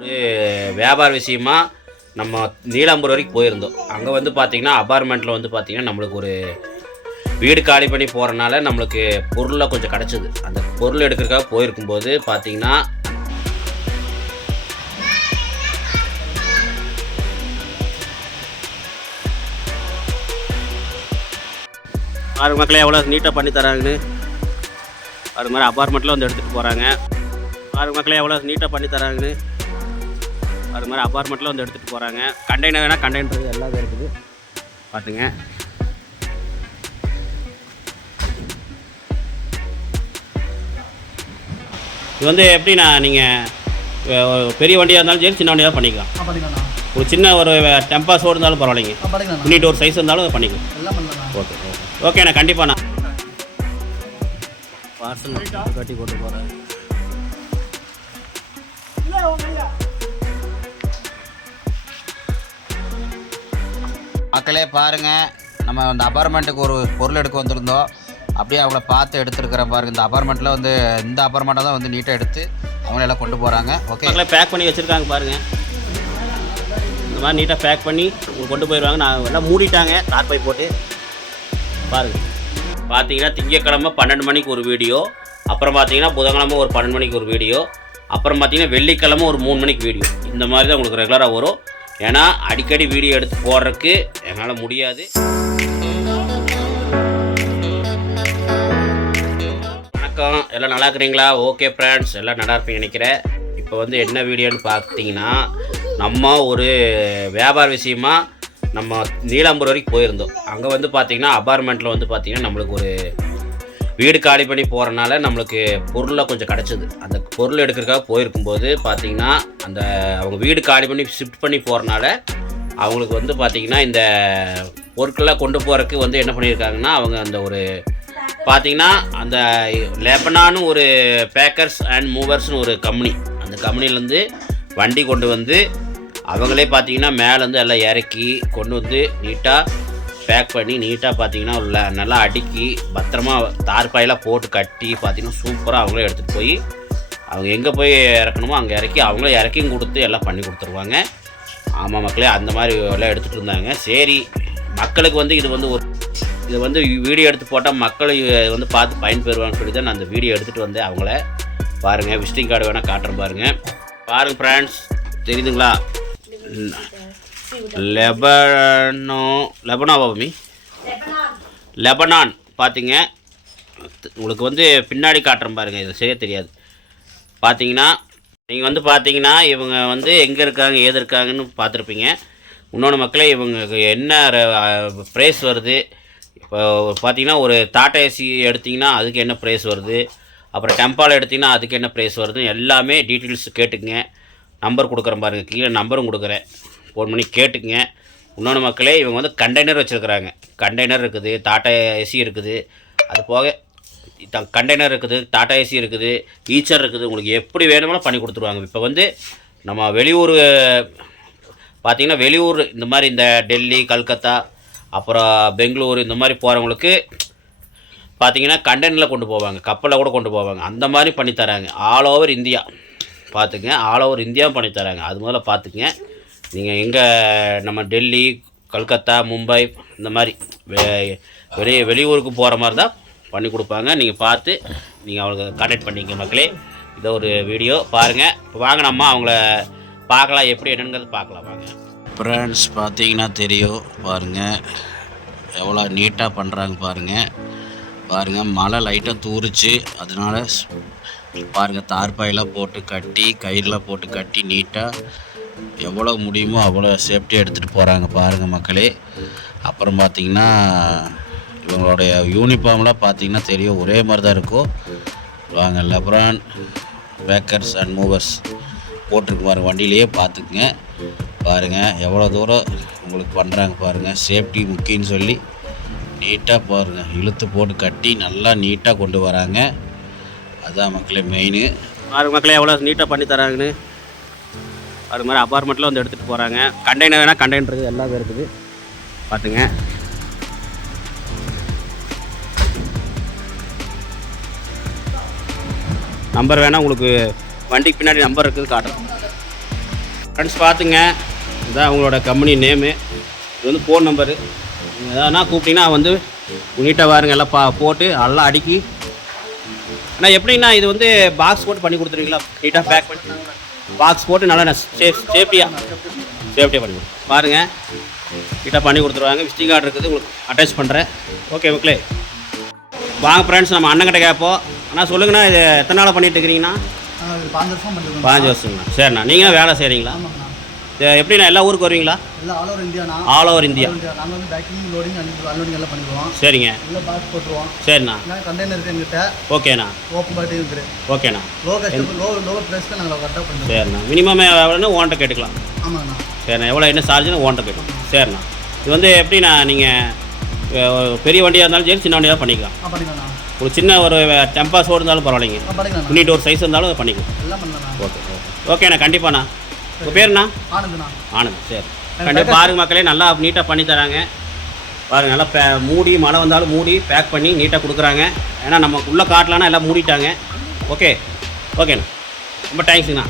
ஒரு வியாபார விஷயமா நம்ம நீலாம்பூர் வரைக்கும் போயிருந்தோம். அங்கே வந்து பார்த்திங்கன்னா அபார்ட்மெண்ட்டில் வந்து பார்த்திங்கன்னா நம்மளுக்கு ஒரு வீடு காலி பண்ணி போகிறனால நம்மளுக்கு பொருளெலாம் கொஞ்சம் கிடச்சிது. அந்த பொருள் எடுக்கிறதுக்காக போயிருக்கும்போது பார்த்திங்கன்னா ஆறு மக்களே எவ்வளோ நீட்டாக பண்ணி தராங்கன்னு அது மாதிரி அபார்ட்மெண்ட்டில் வந்து எடுத்துகிட்டு போகிறாங்க. ஆறு மக்களே எவ்வளோ நீட்டாக பண்ணி தராங்கன்னு அது மாதிரி அபார்ட்மெண்ட்டில் வந்து எடுத்துகிட்டு போகிறாங்க. கண்டெய்னர் வேணால் கண்டெய்னர் எல்லாம் இருக்குது பார்த்துங்க. இது வந்து எப்படின்னா நீங்கள் பெரிய வண்டியாக இருந்தாலும் சரி சின்ன வண்டியாக பண்ணிக்கலாம். ஒரு சின்ன ஒரு டெம்பாஸோடு இருந்தாலும் பரவாயில்லைங்க. இன்னிட்டு ஒரு சைஸ் இருந்தாலும் பண்ணிக்கலாம். ஓகே ஓகேண்ணா கண்டிப்பாண்ணா. பார்சல் கட்டி கொண்டு போகிறேன். மக்களே பாருங்கள், நம்ம அந்த அபார்ட்மெண்ட்டுக்கு ஒரு பொருள் எடுக்க வந்திருந்தோம். அப்படியே அவங்கள பார்த்து எடுத்துருக்கிறேன் பாருங்கள். இந்த அபார்ட்மெண்ட்டில் வந்து இந்த அபார்ட்மெண்ட்டை தான் வந்து நீட்டாக எடுத்து அவங்களெல்லாம் கொண்டு போகிறாங்க. ஓகே மக்களே பேக் பண்ணி வச்சுருக்காங்க பாருங்கள். இந்த மாதிரி நீட்டாக பேக் பண்ணி கொண்டு போயிடுவாங்க. நான் எல்லாம் மூடிட்டாங்க தார்பை போட்டு பாருங்கள். பார்த்தீங்கன்னா திங்கக்கிழமை 12 மணிக்கு ஒரு வீடியோ, அப்புறம் பார்த்தீங்கன்னா புதன்கிழமை ஒரு 12 மணிக்கு ஒரு வீடியோ, அப்புறம் பார்த்தீங்கன்னா வெள்ளிக்கிழமை ஒரு 3 மணிக்கு வீடியோ. இந்த மாதிரி தான் உங்களுக்கு ரெகுலராக வரும். ஏன்னா அடிக்கடி வீடியோ எடுத்து போடுறதுக்கு என்னால் முடியாது. வணக்கம், எல்லாம் நல்லா இருக்கிறீங்களா? ஓகே ஃப்ரெண்ட்ஸ், எல்லாம் நல்லா இருப்பீங்க நினைக்கிறேன். இப்போ வந்து என்ன வீடியோன்னு பார்த்தீங்கன்னா நம்ம ஒரு வியாபார விஷயமா நம்ம நீலாம்பூர் வரைக்கும் போயிருந்தோம். அங்கே வந்து பார்த்திங்கன்னா அபார்ட்மெண்ட்டில் வந்து பார்த்திங்கன்னா நம்மளுக்கு ஒரு வீடு காலி பண்ணி போகிறனால நம்மளுக்கு பொருளெலாம் கொஞ்சம் கிடச்சிது. அந்த பொருள் எடுக்கிறதுக்காக போயிருக்கும்போது பார்த்திங்கன்னா அந்த அவங்க வீடு காலி பண்ணி ஷிஃப்ட் பண்ணி போகிறனால அவங்களுக்கு வந்து பார்த்திங்கன்னா இந்த பொருட்கள்லாம் கொண்டு போகிறதுக்கு வந்து என்ன பண்ணியிருக்காங்கன்னா அவங்க அந்த ஒரு பார்த்திங்கன்னா அந்த லெபனான்னு ஒரு பேக்கர்ஸ் அண்ட் மூவர்ஸ்னு ஒரு கம்பெனி, அந்த கம்பெனிலேருந்து வண்டி கொண்டு வந்து அவங்களே பார்த்திங்கன்னா மேலேருந்து எல்லாம் இறக்கி கொண்டு வந்து நீட்டாக பேக் பண்ணி நீட்டாக பார்த்திங்கன்னா நல்லா அடுக்கி பத்திரமா தார்பாயெல்லாம் போட்டு கட்டி பார்த்திங்கன்னா சூப்பராக அவங்களே எடுத்துகிட்டு போய் அவங்க எங்கே போய் இறக்கணுமோ அங்கே இறக்கி அவங்களே இறக்கியும் கொடுத்து எல்லாம் பண்ணி கொடுத்துருவாங்க. ஆமாம் மக்களே, அந்த மாதிரி எல்லாம் எடுத்துகிட்டு இருந்தாங்க. சரி, மக்களுக்கு வந்து இது வந்து வீடியோ எடுத்து போட்டால் மக்கள் வந்து பார்த்து பயன்பெறுவான்னு சொல்லி தான் நான் அந்த வீடியோ எடுத்துகிட்டு வந்தேன். அவங்கள பாருங்கள், விசிட்டிங் கார்டு வேணால் காட்டுறேன் பாருங்கள் ஃப்ரெண்ட்ஸ், தெரியுதுங்களா? லெபனான் பார்த்தீங்க. உங்களுக்கு வந்து பின்னாடி காட்டுறேன் பாருங்கள், இது செய்ய தெரியாது. பார்த்தீங்கன்னா நீங்கள் வந்து பார்த்தீங்கன்னா இவங்க வந்து எங்கே இருக்காங்க ஏது இருக்காங்கன்னு பார்த்துருப்பீங்க. இன்னொன்று மக்களே, இவங்களுக்கு என்ன ப்ரைஸ் வருது இப்போ பார்த்தீங்கன்னா ஒரு டாடா ஏசி எடுத்திங்கன்னா அதுக்கு என்ன ப்ரைஸ் வருது, அப்புறம் டெம்பால் எடுத்திங்கன்னா அதுக்கு என்ன ப்ரைஸ் வருதுன்னு எல்லாமே டீட்டெயில்ஸ் கேட்டுக்குங்க. நம்பர் கொடுக்குறேன் பாருங்கள், கீழே நம்பரும் கொடுக்குறேன், ஃபோன் பண்ணி கேட்டுக்குங்க. இன்னொன்று மக்களே, இவங்க வந்து கண்டெய்னர் வச்சுருக்குறாங்க. கண்டெய்னர் இருக்குது, டாடா ஏசி இருக்குது, அது போக கண்டெய்னர் இருக்குது, டாடா ஏசி இருக்குது, ஈச்சர் இருக்குது. உங்களுக்கு எப்படி வேணுமோ பண்ணி கொடுத்துருவாங்க. இப்போ வந்து நம்ம வெளியூர் பார்த்திங்கன்னா வெளியூர் இந்த மாதிரி இந்த டெல்லி, கல்கத்தா, அப்புறம் பெங்களூர் இந்த மாதிரி போகிறவங்களுக்கு பார்த்திங்கன்னா கண்டெய்னரில் கொண்டு போவாங்க, கப்பலில் கூட கொண்டு போவாங்க. அந்த மாதிரி பண்ணி தராங்க. ஆல் ஓவர் இந்தியா பார்த்துங்க, ஆல் ஓவர் இந்தியாவும் பண்ணி தராங்க. அது முதல்ல பார்த்துக்குங்க. நீங்கள் எங்கே நம்ம டெல்லி, கல்கத்தா, மும்பை இந்த மாதிரி வெளியூருக்கு போகிற மாதிரி தான் பண்ணி கொடுப்பாங்க. நீங்கள் பார்த்து நீங்கள் அவங்களுக்கு கான்டாக்ட் பண்ணிக்க மக்களே. இதை ஒரு வீடியோ பாருங்கள். இப்போ வாங்க நம்ம அவங்கள பார்க்கலாம், எப்படி என்னங்கிறது பார்க்கலாம் வாங்க. ஃப்ரெண்ட்ஸ் பார்த்தீங்கன்னா தெரியும் பாருங்கள், எவ்வளோ நீட்டாக பண்ணுறாங்க பாருங்கள். மழை லைட்டாக தூரிச்சு, அதனால பாருங்கள் தார்பாயெல்லாம் போட்டு கட்டி கயிறுலாம் போட்டு கட்டி நீட்டாக எவ்வளோ முடியுமோ அவ்வளோ சேஃப்டியாக எடுத்துகிட்டு போகிறாங்க பாருங்கள் மக்களே. அப்புறம் பார்த்திங்கன்னா இவங்களுடைய யூனிஃபார்ம்லாம் பார்த்திங்கன்னா தெரியும், ஒரே மாதிரி தான் இருக்கும். வாங்க, லெபனான் பேக்கர்ஸ் அண்ட் மூவர்ஸ் போட்டிருக்கு பாருங்கள், வண்டியிலேயே பார்த்துக்குங்க. பாருங்கள் எவ்வளோ தூரம் உங்களுக்கு பண்ணுறாங்க பாருங்கள். சேஃப்டி முக்கியம்னு சொல்லி நீட்டாக பாருங்கள் இழுத்து போட்டு கட்டி நல்லா நீட்டாக கொண்டு வராங்க. அதுதான் மக்களே மெயின். பாருங்கள் மக்களே எவ்வளோ நீட்டாக பண்ணி தராங்கன்னு. அது மாதிரி அபார்ட்மெண்ட்டில் வந்து எடுத்துகிட்டு போகிறாங்க. கண்டெய்னர் வேணால் கண்டெய்னர் எல்லாம் இருக்குது பார்த்துங்க. நம்பர் வேணால் உங்களுக்கு வண்டிக்கு பின்னாடி நம்பர் இருக்குது காட்டுறேன். ஃப்ரெண்ட்ஸ் பார்த்துங்க, இதுதான் அவங்களோட கம்பெனி நேமு. இது வந்து ஃபோன் நம்பரு. எதனா கூப்பிட்டிங்கன்னா வந்து நீட்டாக பாருங்க எல்லாம் போட்டு எல்லாம் அடுக்கி. ஆனால் எப்படின்னா இது வந்து பாக்ஸ் போட்டு பண்ணி கொடுத்துருவீங்களா? நீட்டாக பேக் பண்ணி பாக்ஸ் போட்டு நல்லா சேஃப்டியாக பண்ணி கொடுத்து பாருங்கள். நீட்டாக பண்ணி கொடுத்துருவாங்க. விசிட்டிங் கார்டு இருக்குது, உங்களுக்கு அட்டாச் பண்ணுறேன். ஓகே மக்களே, வாங்க ஃப்ரெண்ட்ஸ் நம்ம அண்ணன்கிட்ட கேட்போம். அண்ணா சொல்லுங்கண்ணா, இது எத்தனை நாளாக பண்ணிட்டு இருக்கிறீங்கண்ணா? 5 வருஷங்கண்ணா. சரிண்ணா. நீங்கள் வேலை செய்கிறீங்களா? எப்படிண்ணா எல்லா ஊருக்கு வருவீங்களா? All over India. All over India. நாங்கள் வந்து பேக்கிங், லோடிங், அன்லோடிங் எல்லாம் பண்ணிடுவோம். சரிங்க. எல்லாம் பாக்ஸ் போட்டுருவோம். சரிண்ணா. கண்டெய்னர் இருக்குது எங்கிட்ட. ஓகேண்ணா. ஓப்பன் பாட்டி இருக்குது. ஓகேண்ணா. லோ ப்ரைஸ்க்கு நாங்கள் கரெக்டாக பண்ணுவோம். சரிண்ணா. மினிமம் எவ்வளோன்னு ஓன்ட்ட கேட்டுக்கலாம். ஆமாங்கண்ணா. சரிண்ணா. எவ்வளோ என்ன சார்ஜ்னு ஓன்ட்ட கேட்டுக்கலாம். சரிண்ணா. இது வந்து எப்படிண்ணா நீங்கள் பெரிய வண்டியாக இருந்தாலும் சரி, சின்ன வண்டியாக பண்ணிக்கலாம். பண்ணிக்கலாம்ண்ணா. ஒரு சின்ன ஒரு டெம்பா சோடு இருந்தாலும் பரவாயில்லைங்க. பண்ணிக்கலாம். யூனிட் ஒரு சைஸ் இருந்தாலும் பண்ணிக்கலாம். எல்லாம் பண்ணலாம். ஓகே ஓகேண்ணா. கண்டிப்பாண்ணா. உங்கள் பேருண்ணா? ஆனந்த்ண்ணா. ஆனந்த். சரி. கண்டிப்பாக பாருங்க மக்களே, நல்லா நீட்டாக பண்ணி தராங்க. பாருங்கள், நல்லா மூடி மழை வந்தாலும் மூடி பேக் பண்ணி நீட்டாக கொடுக்குறாங்க. ஏன்னா நம்ம உள்ளே காட்டலான்னா எல்லாம் மூடிட்டாங்க. ஓகேண்ணா. ரொம்ப தேங்க்ஸுங்கண்ணா.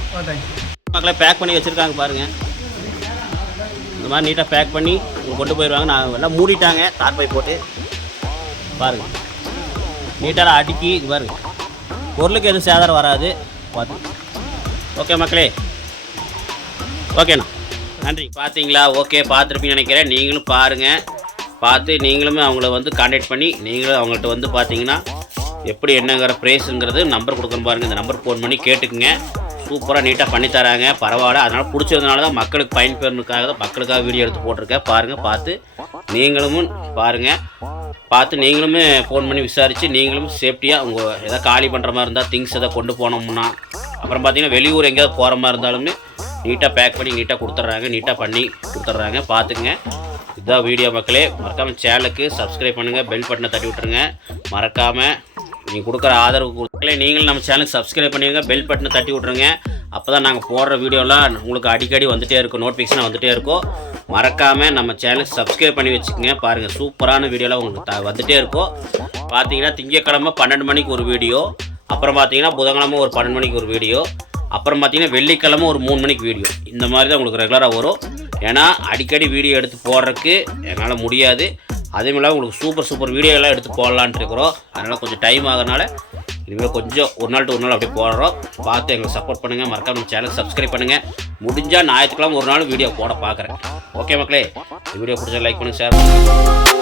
மக்களே பேக் பண்ணி வச்சுருக்காங்க பாருங்கள். இந்த மாதிரி நீட்டாக பேக் பண்ணி கொண்டு போயிடுவாங்க. நான் எல்லாம் மூடிட்டாங்க தார்பை போட்டு. பாருங்கள், நீட்டாக அடுக்கி இது பாருங்க, பொருளுக்கு எதுவும் சேதாரம் வராது. பார்த்து ஓகே மக்களே. ஓகேண்ணா, நன்றி. பார்த்தீங்களா? ஓகே, பார்த்துருப்பீங்கன்னு நினைக்கிறேன். நீங்களும் பாருங்கள். பார்த்து நீங்களுமே அவங்கள வந்து கான்டாக்ட் பண்ணி நீங்களும் அவங்கள்ட்ட வந்து பார்த்தீங்கன்னா எப்படி என்னங்கிற ப்ரைஸுங்கிறது நம்பர் கொடுக்கணும் பாருங்கள். இந்த நம்பர் ஃபோன் பண்ணி கேட்டுக்குங்க. சூப்பராக நீட்டாக பண்ணி தராங்க. பரவாயில்ல. அதனால் பிடிச்சதுனால தான் மக்களுக்கு பயன்பெறனுக்காக தான் மக்களுக்காக வீடியோ எடுத்து போட்டிருக்கேன். பாருங்கள், பார்த்து நீங்களும் பாருங்கள். பார்த்து நீங்களுமே ஃபோன் பண்ணி விசாரித்து நீங்களும் சேஃப்டியாக உங்கள் எதாவது காலி பண்ணுற மாதிரி இருந்தால் திங்ஸ் எதாவது கொண்டு போனோம்னா, அப்புறம் பார்த்தீங்கன்னா வெளியூர் எங்கேயாவது போகிற மாதிரி இருந்தாலுமே நீட்டாக பேக் பண்ணி நீட்டாக கொடுத்துட்றாங்க. நீட்டாக பண்ணி கொடுத்துட்றாங்க. பார்த்துங்க. இதுதான் வீடியோ மக்களே. மறக்காமல் சேனலுக்கு சப்ஸ்கிரைப் பண்ணுங்கள். பெல் பட்டனை தட்டி விட்டுருங்க. மறக்காமல் நீங்கள் கொடுக்குற ஆதரவு கொடுக்கல. நீங்களும் நம்ம சேனலுக்கு சப்ஸ்கிரைப் பண்ணிடுங்க. பெல் பட்டனை தட்டி விட்ருங்க. அப்போ தான் நாங்கள் போடுற வீடியோலாம் உங்களுக்கு அடிக்கடி வந்துகிட்டே இருக்கும். நோட்டிஃபிகேஷனாக வந்துகிட்டே இருக்கும். மறக்காமல் நம்ம சேனலுக்கு சப்ஸ்கிரைப் பண்ணி வச்சுக்கோங்க. பாருங்கள், சூப்பரான வீடியோலாம் உங்களுக்கு வந்துகிட்டே இருக்கும். பார்த்தீங்கன்னா திங்கக்கிழமை 12 மணிக்கு ஒரு வீடியோ, அப்புறம் பார்த்தீங்கன்னா புதன்கிழமை ஒரு 12 மணிக்கு ஒரு வீடியோ, அப்புறம் பார்த்தீங்கன்னா வெள்ளிக்கிழமை ஒரு 3 மணிக்கு வீடியோ. இந்த மாதிரி தான் உங்களுக்கு ரெகுலராக வரும். ஏன்னா அடிக்கடி வீடியோ எடுத்து போடுறதுக்கு என்னால் முடியாது. அதேமாதிரி உங்களுக்கு சூப்பர் வீடியோ எல்லாம் எடுத்து போடலான்ட்டு இருக்கிறோம். அதனால் கொஞ்சம் டைம் ஆகிறனால இனிமேல் கொஞ்சம் ஒரு நாள் அப்படியே போடுறோம். பார்த்து எங்களுக்கு சப்போர்ட் பண்ணுங்கள். மறக்காம நம்ம சேனலுக்கு சப்ஸ்கிரைப் பண்ணுங்கள். முடிஞ்சால் ஞாயிற்றுக்கிழமை ஒரு நாள் வீடியோ போட பார்க்குறேன். ஓகே மக்களே, இந்த வீடியோ பிடிச்சா லைக் பண்ணுங்கள், ஷேர் பண்ணுங்கள்.